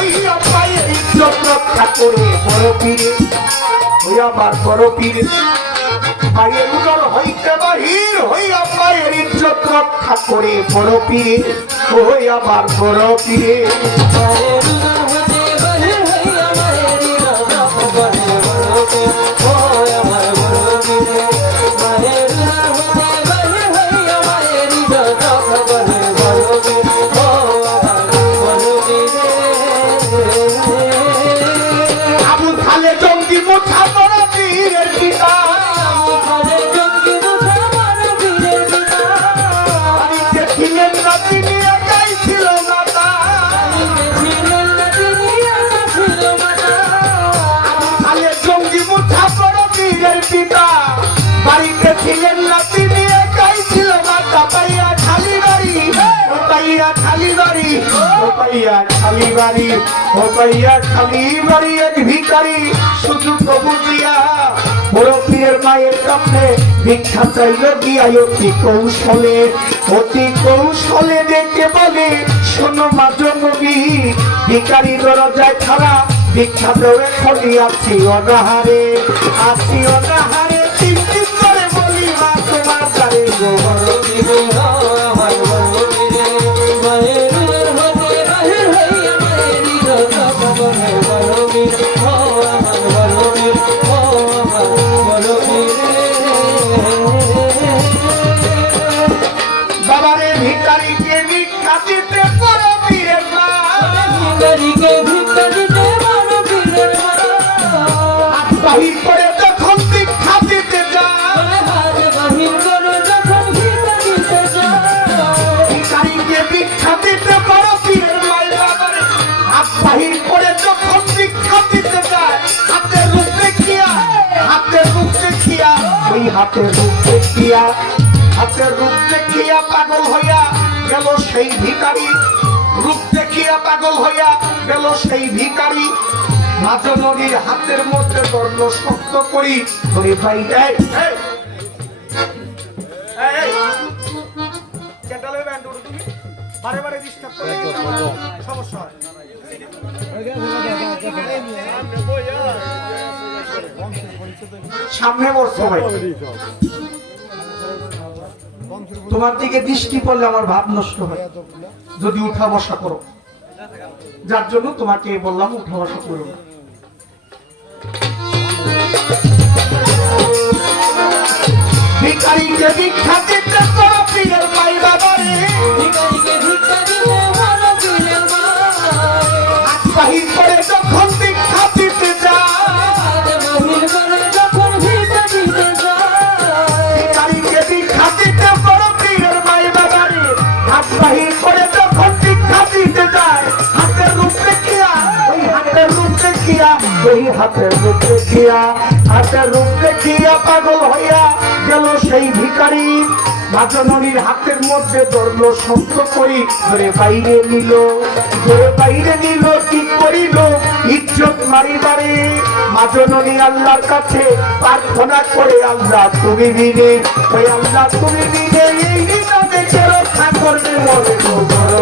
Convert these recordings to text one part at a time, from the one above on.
হইয়া পায়ের ইজ্জত রক্ষা করে বড় পীরে ওই আমার বড় পীরে পায়ের উদর হইতে বাহির ওই আমার বড় পীরে পিতা বাড়িতে ছিলেন না তিনি, একাই ছিল মাতা পাইয়া খালি বাড়ি। ও পাইয়া খালি বাড়ি, ও পাইয়া খালি বাড়ি, ও পাইয়া খালি ভিখারি। শুধু গিয়া অতি কৌশলে। ডেকে বলে, শোনো মা জন্মী ভিখারি দরজায় খারাপ ভিক্ষা খলি আছি অনাহারে আছি অনাহারে। হাতের রূপ দেখিয়া হাতের রূপ দেখিয়া পাগল হইয়া গেল সেই ভিখারি। রূপ দেখিয়া পাগল হইয়া গেল সেই ভিখারি। মাঝে নদীর হাতের মধ্যে দণ্ড শক্ত করি ধরে বারে বারে ডিস্টার্ব করে সমস্যা হয়। সামনে ভাই। তোমার দিকে দৃষ্টি পড়লে আমার ভাব নষ্ট হয়। যদি উঠা বসা করো। যার জন্য তোমাকে বললাম উঠা বসা করো ভিখারিকে ভিক্ষা দিতে করো পীরের মাই বাহির করে যখন ভিক্ষা দিতে যায় ভিখারিকে ভিক্ষা দিতে করো পীরের মাই বাবারে। হাত বাহির করে যখন ভিক্ষা দিতে যায়, হাতের রূপ দেখিয়া, ওই হাতের রূপ দেখিয়া, ওই হাতের রূপ দেখিয়া হাতের রূপ দেখিয়া পাগল হইয়া গেল সেই ভিখারি। মাজননির হাতের মধ্যে ধরলো শব্দ করি, ধরে বাইরে নিল। ধরে বাইরে নিল, কি করিল? ইজ্জত মারিবারে মাজননি আল্লাহর কাছে প্রার্থনা করে, আল্লাহ তুমি দিনে ওই আল্লাহ তুমি দিনে এই নিজামকে রক্ষা করবে মনে তো বড়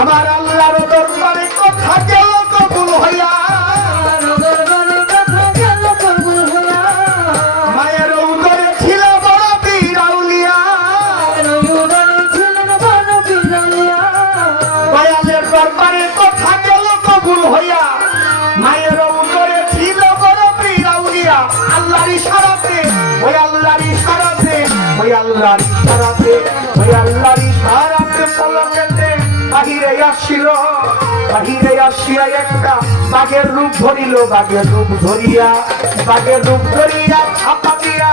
আমার আল্লাহর দরবারে কথা গেল কবুল হইয়া। আল্লাহর ইশারাতে ওই আল্লাহর ইশারাতে ওই আল্লাহর বাহিরে আসছিল বাহিরে আসিয়া একটা বাঘের রূপ ধরিল, বাঘের রূপ ধরিয়া, বাঘের রূপ ধরিয়া ছাপা দিয়া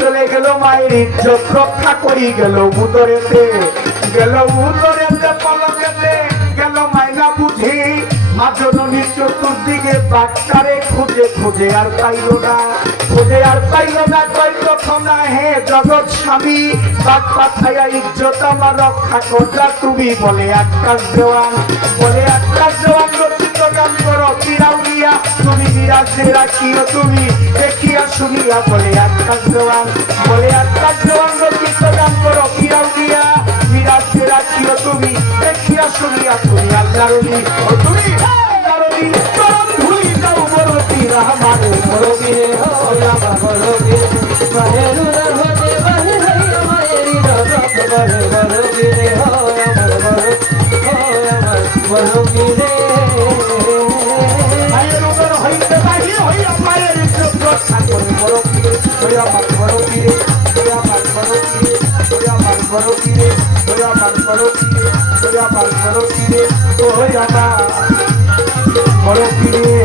চলে গেল মায়ের ইজ্জত রক্ষা করি, গেল উদরেতে গেল উদরেতে গেল মাইনা বুঝি মাজননী নবী চতুর্দিকে বাচ্চারে খুঁজে খুঁজে আর পাইল না। খুঁজে আর পাইল না তখন না, হে জগৎ স্বামী। বাদ পাঠাইয়া ইজ্জত আমার রক্ষা করলা তুমি, বলে আকাশ দেওয়ান বলে আকাশ দেওয়ান রচিত গান করো পিরাউলিয়া তুমি বিরাজে রাখিও তুমি, দেখিয়া শুনিয়া, বলে আকাশ দেওয়ান আমার বড় পীরে হো আমার বড় পীর বাহেরু রহতে বাহে হইয়া মায়েরি রগত বড় বড় গিরে হো আমার বড় হো আমার বড় গিরে মায়ের উপর হইতে বাহির হইয়া মায়ের ইজ্জত রক্ষা করে বড় পীরে হই আমার বড় পীরে হই আমার বড় পীরে হই আমার বড় পীরে হই আমার বড় পীরে হই আমার বড় পীরে হই আমার বড় পীরে